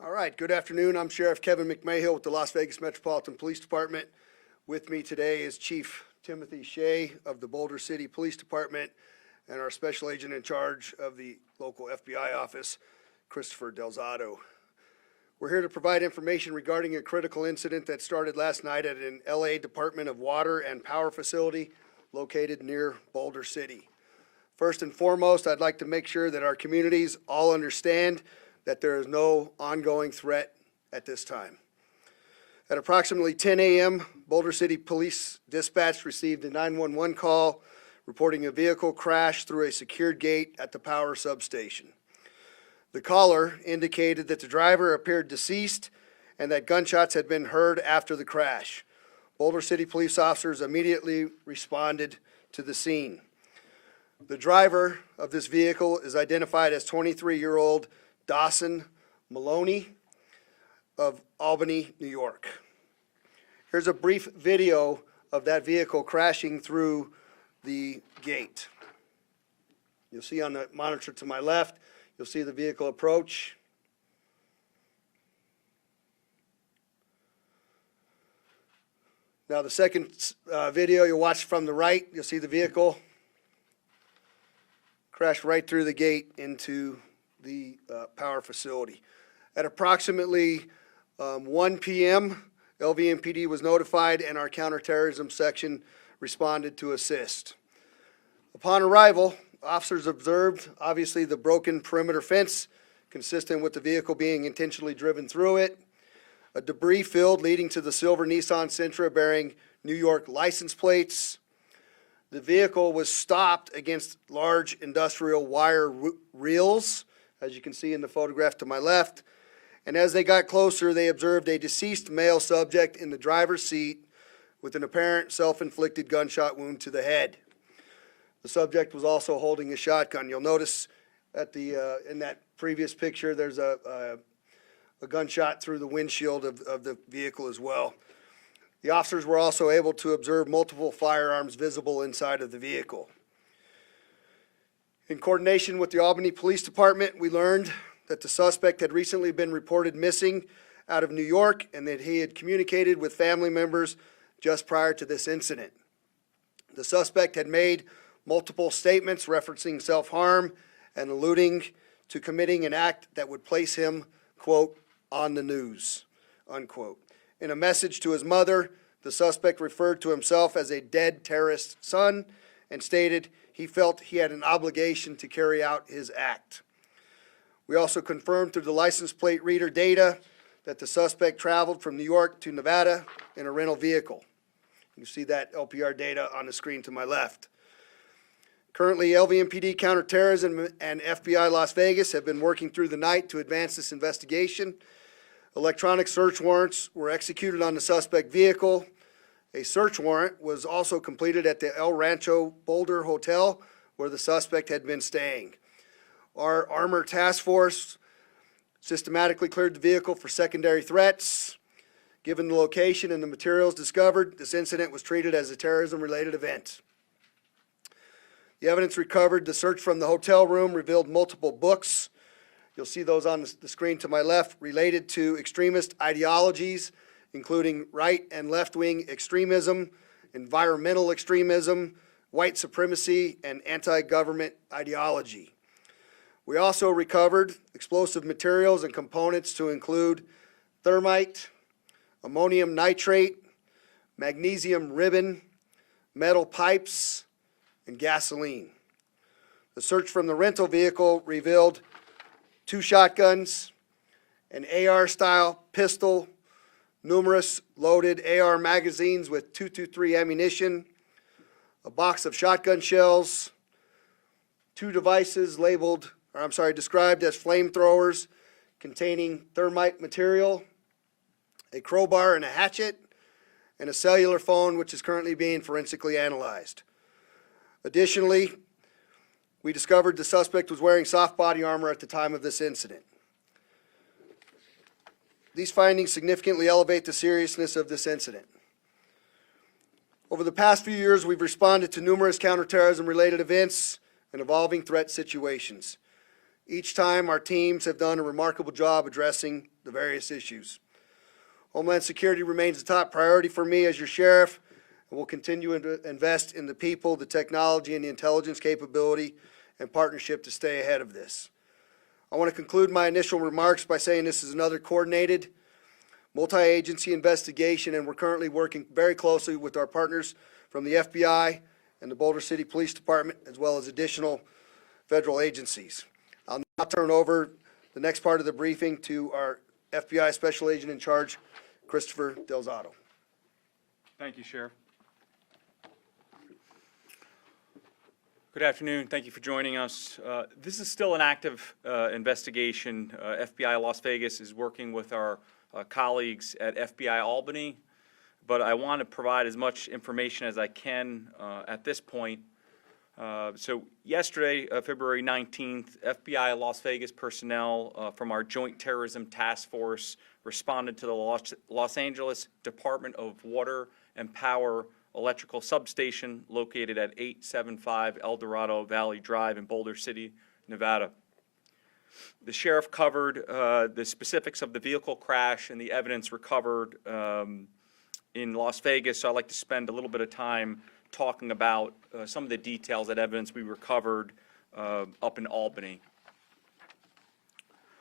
All right, good afternoon. I'm Sheriff Kevin McMahill with the Las Vegas Metropolitan Police Department. With me today is Chief Timothy Shea of the Boulder City Police Department and our Special Agent in charge of the local FBI office, Christopher Delzato. We're here to provide information regarding a critical incident that started last night at an LA Department of Water and Power facility located near Boulder City. First and foremost, I'd like to make sure that our communities all understand that there is no ongoing threat at this time. At approximately 10 a.m., Boulder City Police Dispatch received a 911 call reporting a vehicle crash through a secured gate at the power substation. The caller indicated that the driver appeared deceased and that gunshots had been heard after the crash. Boulder City police officers immediately responded to the scene. The driver of this vehicle is identified as 23-year-old Dawson Maloney of Albany, New York. Here's a brief video of that vehicle crashing through the gate. You'll see on the monitor to my left, you'll see the vehicle approach. Now the second video you'll watch from the right, you'll see the vehicle crash right through the gate into the power facility. At approximately 1 p.m., LVMPD was notified and our counterterrorism section responded to assist. Upon arrival, officers observed, obviously, the broken perimeter fence consistent with the vehicle being intentionally driven through it, a debris field leading to the silver Nissan Sentra bearing New York license plates. The vehicle was stopped against large industrial wire reels, as you can see in the photograph to my left. And as they got closer, they observed a deceased male subject in the driver's seat with an apparent self-inflicted gunshot wound to the head. The subject was also holding a shotgun. You'll notice at in that previous picture, there's a gunshot through the windshield of the vehicle as well. The officers were also able to observe multiple firearms visible inside of the vehicle. In coordination with the Albany Police Department, we learned that the suspect had recently been reported missing out of New York and that he had communicated with family members just prior to this incident. The suspect had made multiple statements referencing self-harm and alluding to committing an act that would place him, quote, on the news, unquote. In a message to his mother, the suspect referred to himself as a dead terrorist son and stated he felt he had an obligation to carry out his act. We also confirmed through the license plate reader data that the suspect traveled from New York to Nevada in a rental vehicle. You see that LPR data on the screen to my left. Currently, LVMPD Counterterrorism and FBI Las Vegas have been working through the night to advance this investigation. Electronic search warrants were executed on the suspect vehicle. A search warrant was also completed at the El Rancho Boulder Hotel where the suspect had been staying. Our Armor Task Force systematically cleared the vehicle for secondary threats. Given the location and the materials discovered, this incident was treated as a terrorism-related event. The evidence recovered, the search from the hotel room revealed multiple books. You'll see those on the screen to my left related to extremist ideologies, including right and left-wing extremism, environmental extremism, white supremacy, and anti-government ideology. We also recovered explosive materials and components to include thermite, ammonium nitrate, magnesium ribbon, metal pipes, and gasoline. The search from the rental vehicle revealed 2 shotguns, an AR-style pistol, numerous loaded AR magazines with .223 ammunition, a box of shotgun shells, 2 devices described as flamethrowers containing thermite material, a crowbar and a hatchet, and a cellular phone which is currently being forensically analyzed. Additionally, we discovered the suspect was wearing soft body armor at the time of this incident. These findings significantly elevate the seriousness of this incident. Over the past few years, we've responded to numerous counterterrorism-related events and evolving threat situations. Each time, our teams have done a remarkable job addressing the various issues. Homeland Security remains a top priority for me as your sheriff, and will continue to invest in the people, the technology, and the intelligence capability and partnership to stay ahead of this. I want to conclude my initial remarks by saying this is another coordinated, multi-agency investigation, and we're currently working very closely with our partners from the FBI and the Boulder City Police Department, as well as additional federal agencies. I'll now turn over the next part of the briefing to our FBI Special Agent in Charge, Christopher Delzato. Thank you, Sheriff. Good afternoon. Thank you for joining us. This is still an active investigation. FBI Las Vegas is working with our colleagues at FBI Albany, but I want to provide as much information as I can at this point. So yesterday, February 19th, FBI Las Vegas personnel from our Joint Terrorism Task Force responded to the Los Angeles Department of Water and Power electrical substation located at 875 El Dorado Valley Drive in Boulder City, Nevada. The sheriff covered the specifics of the vehicle crash and the evidence recovered in Las Vegas, so I'd like to spend a little bit of time talking about some of the details, that evidence we recovered up in Albany.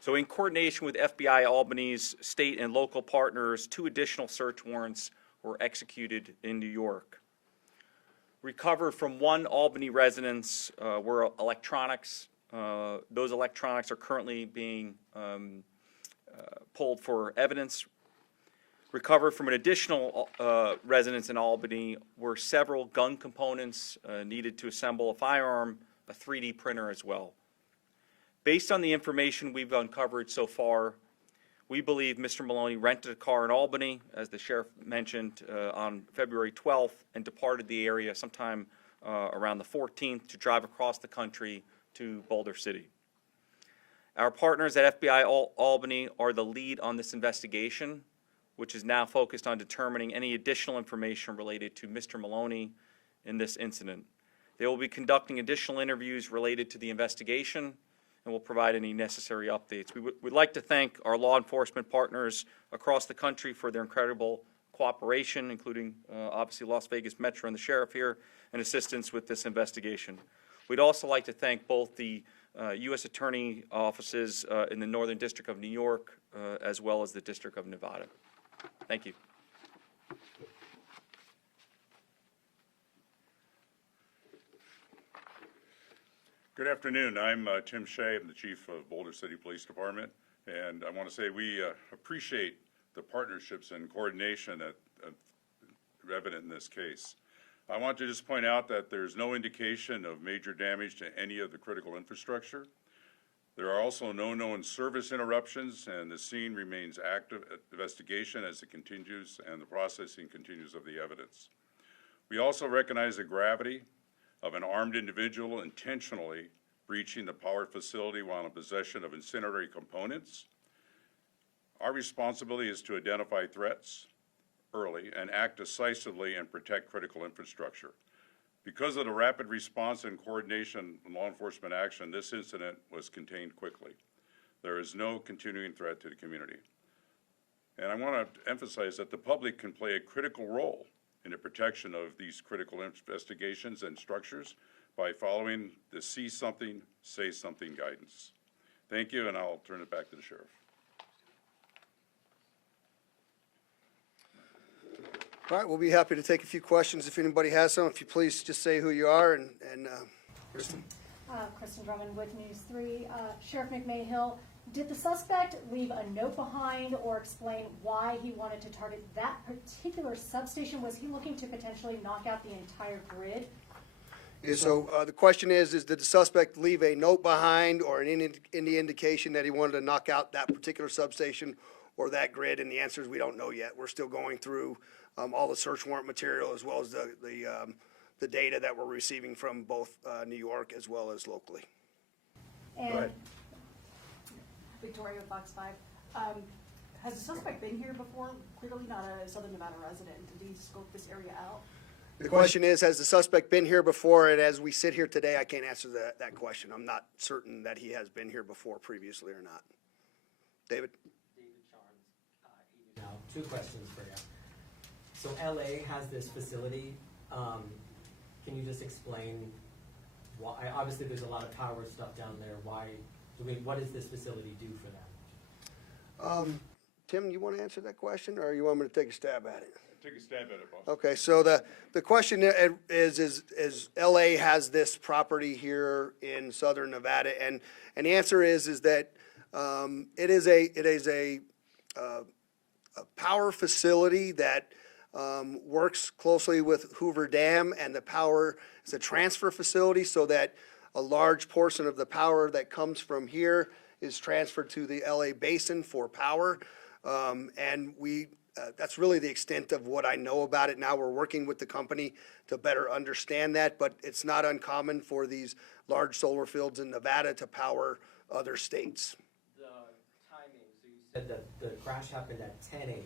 So in coordination with FBI Albany's state and local partners, 2 additional search warrants were executed in New York. Recovered from 1 Albany residence were electronics. Those electronics are currently being pulled for evidence. Recovered from an additional residence in Albany were several gun components needed to assemble a firearm, a 3D printer as well. Based on the information we've uncovered so far, we believe Mr. Maloney rented a car in Albany, as the sheriff mentioned, on February 12th and departed the area sometime around the 14th to drive across the country to Boulder City. Our partners at FBI Albany are the lead on this investigation, which is now focused on determining any additional information related to Mr. Maloney in this incident. They will be conducting additional interviews related to the investigation and will provide any necessary updates. We'd like to thank our law enforcement partners across the country for their incredible cooperation, including obviously Las Vegas Metro and the sheriff here, and assistance with this investigation. We'd also like to thank both the U.S. Attorney offices in the Northern District of New York as well as the District of Nevada. Thank you. Good afternoon. I'm Tim Shea. I'm the Chief of Boulder City Police Department, and I want to say we appreciate the partnerships and coordination that are evident in this case. I want to just point out that there's no indication of major damage to any of the critical infrastructure. There are also no known service interruptions, and the scene remains active investigation as it continues and the processing continues of the evidence. We also recognize the gravity of an armed individual intentionally breaching the power facility while in possession of incendiary components. Our responsibility is to identify threats early and act decisively and protect critical infrastructure. Because of the rapid response and coordination in law enforcement action, this incident was contained quickly. There is no continuing threat to the community. And I want to emphasize that the public can play a critical role in the protection of these critical investigations and structures by following the see something, say something guidance. Thank you, and I'll turn it back to the sheriff. All right, we'll be happy to take a few questions if anybody has some. If you please just say who you are and Kristen. Kristen Drummond with News 3. Sheriff McMahill, did the suspect leave a note behind or explain why he wanted to target that particular substation? Was he looking to potentially knock out the entire grid? Yeah, so the question is did the suspect leave a note behind or any indication that he wanted to knock out that particular substation or that grid? And the answer is we don't know yet. We're still going through all the search warrant material as well as the data that we're receiving from both New York as well as locally. And Victoria, Fox 5. Has the suspect been here before? Clearly not a Southern Nevada resident. Did he scope this area out? The question is, has the suspect been here before? And as we sit here today, I can't answer that question. I'm not certain that he has been here before previously or not. David? David Charnes, now, 2 questions for you. So LA has this facility. Can you just explain why? Obviously, there's a lot of power stuff down there. What does this facility do for them? Tim, you want to answer that question, or you want me to take a stab at it? Take a stab at it, boss. Okay, so the question is LA has this property here in southern Nevada, and the answer is that it is a power facility that works closely with Hoover Dam, and the power is a transfer facility so that a large portion of the power that comes from here is transferred to the LA basin for power, and that's really the extent of what I know about it now. We're working with the company to better understand that, but it's not uncommon for these large solar fields in Nevada to power other states. The timing, so you said that the crash happened at 10 a.m.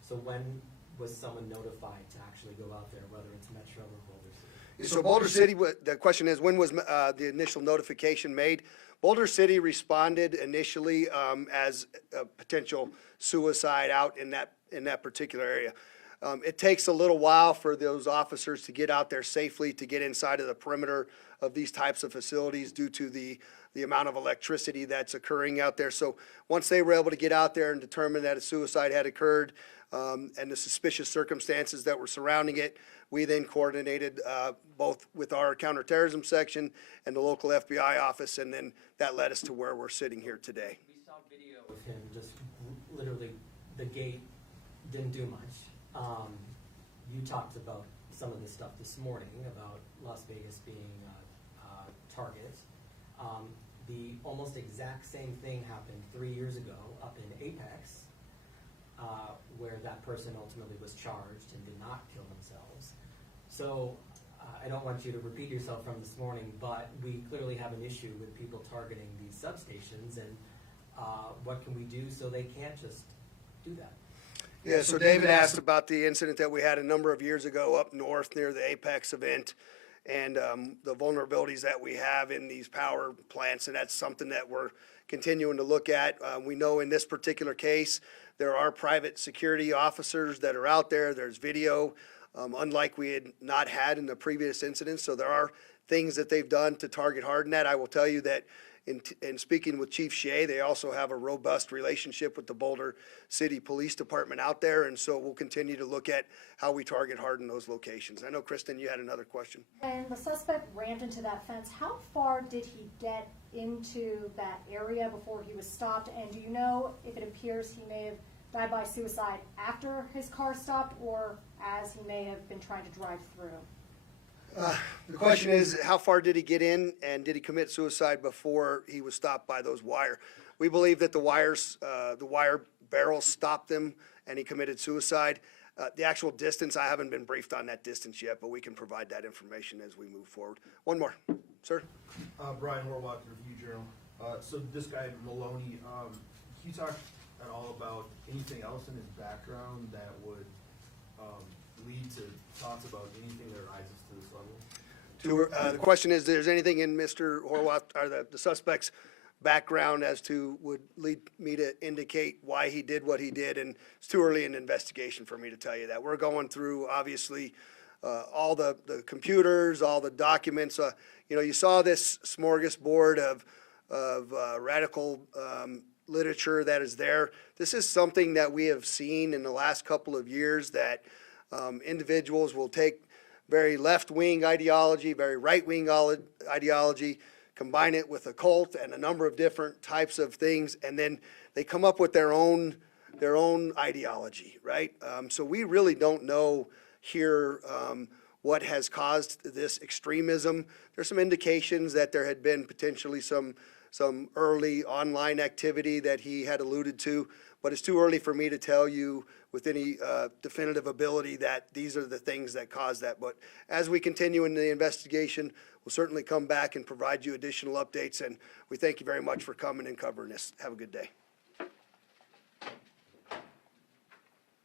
So when was someone notified to actually go out there, whether it's Metro or Boulder City? So Boulder City, the question is, when was the initial notification made? Boulder City responded initially as a potential suicide out in that particular area. It takes a little while for those officers to get out there safely, to get inside of the perimeter of these types of facilities due to the amount of electricity that's occurring out there. So once they were able to get out there and determine that a suicide had occurred and the suspicious circumstances that were surrounding it, we then coordinated both with our counterterrorism section and the local FBI office, and then that led us to where we're sitting here today. We saw video of him just literally, the gate didn't do much. You talked about some of this stuff this morning about Las Vegas being a target. The almost exact same thing happened 3 years ago up in Apex, where that person ultimately was charged and did not kill themselves. So I don't want you to repeat yourself from this morning, but we clearly have an issue with people targeting these substations, and what can we do so they can't just do that? Yeah, so David asked about the incident that we had a number of years ago up north near the Apex event, and the vulnerabilities that we have in these power plants, and that's something that we're continuing to look at. We know in this particular case, there are private security officers that are out there. There's video, unlike we had not had in the previous incidents. So there are things that they've done to target harden that. I will tell you that in speaking with Chief Shea, they also have a robust relationship with the Boulder City Police Department out there, and so we'll continue to look at how we target harden those locations. I know, Kristen, you had another question. When the suspect rammed into that fence, how far did he get into that area before he was stopped? And do you know if it appears he may have died by suicide after his car stopped, or as he may have been trying to drive through? The question is, how far did he get in, and did he commit suicide before he was stopped by those wire? We believe that the wire barrels stopped him, and he committed suicide. The actual distance, I haven't been briefed on that distance yet, but we can provide that information as we move forward. One more, sir. Brian Horwath, Review Journal. So this guy Maloney, can you talk at all about anything else in his background that would lead to thoughts about anything that rises to this level? The question is, there's anything in Mr. Horwath, or the suspect's background as to, would lead me to indicate why he did what he did, and it's too early in the investigation for me to tell you that. We're going through, obviously, all the computers, all the documents. You saw this smorgasbord of radical literature that is there. This is something that we have seen in the last couple of years, that individuals will take very left-wing ideology, very right-wing ideology, combine it with a cult and a number of different types of things, and then they come up with their own ideology, right? So we really don't know here what has caused this extremism. There's some indications that there had been potentially some early online activity that he had alluded to, but it's too early for me to tell you with any definitive ability that these are the things that caused that. But as we continue in the investigation, we'll certainly come back and provide you additional updates, and we thank you very much for coming and covering this. Have a good day.